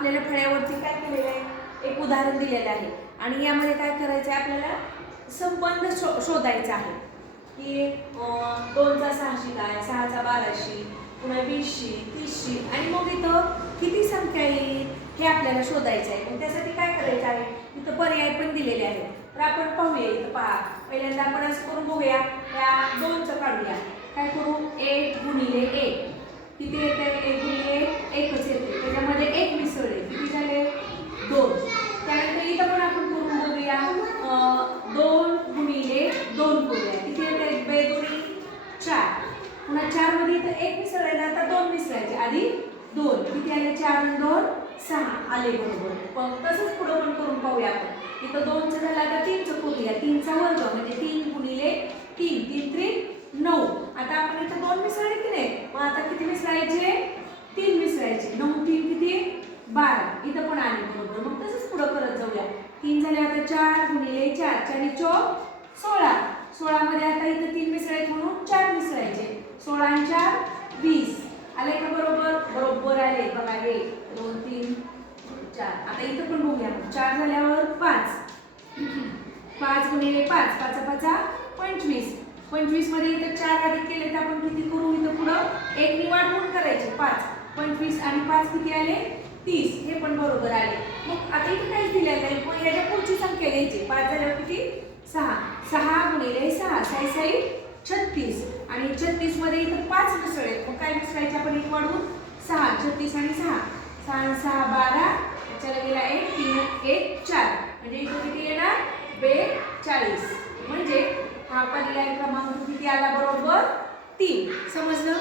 आपल्याला फळ्यावरती काय केलेलं आहे, एक उदाहरण दिलेलं आहे आणि यामध्ये काय करायचं आहे, आपल्याला संबंध शोधायचा आहे की 2चा 6शी काय, 6चा 12शी, पुन्हा 20शी, 30शी आणि मग इथं किती संख्या येईल हे आपल्याला शोधायचं आहे. पण त्यासाठी काय करायचं आहे, इथं पर्याय पण दिलेले आहेत. तर आपण पाहूया. इथं पहा, पहिल्यांदा आपण असं करून बघूया, या 2चं काढूया. काय करू, 1 गुणिले 1 किती येते, 1 गुणिले 1च येते, त्याच्यामध्ये 1 मिसळले, किती झाले 2. त्यानंतर इथं पण आपण करून बघूया, 2 गुणिले 2 करूया, किती येते, 2 दुनी 4. पुन्हा 4 मध्ये इथं 1 मिसळले ना, आता 2 मिसळायचे, आधी 2, किती आले, 4 आणि 2 6 आले बरोबर. पण तसंच पुढं पण करून पाहूया आपण. इथं 2चं झालं, आता 3चं करूया, 3चा वर्ग म्हणजे 3 गुणिले 3, 3 3 9. आता आपण इथं 2 मिसळले की नाही, मग आता किती मिसळायचे, 3 मिसळायचे, 9 3 किती 12. इथं पण आले बरोबर. मग तसंच पुढं करत जाऊया. 3 झाले, आता 4 गुणिले 4, 4 4 16. 16 मध्ये आता इथं 3 मिसळायचे म्हणून 4 मिसळायचे, 16 आणि 4 20. आले का बरोबर, बरोबर आले बघा. 1 2 3 4. आता इथं पण बघूया. 4 झाल्यावर 5, 5 गुणिले 5, 5 5 25. 25 मध्ये इथं 4 अधिक केले तर आपण किती करू, इथं पुढं 1 नि वाढवून करायचे 5. 25 आणि 5 किती आले, 30. हे पण बरोबर आले. मग आता इथं काहीच दिलेलं नाही, मग ह्याच्या पुढची संख्या घ्यायची. 5 झाल्यावर किती 6, 6 गुणिले 6, 6 6 36. आणि 36 मध्ये इथं 5 मिसळले, मग काय मिसळायचे आपण, 1 वाढवून 6. 36 आणि 6, 6 6 12, त्याच्याला गेला 1, 3 1 4, म्हणजे इथं किती येणार 42. म्हणजे हा पर्याय क्रमांक किती आला, बरोबर 3. समजलं.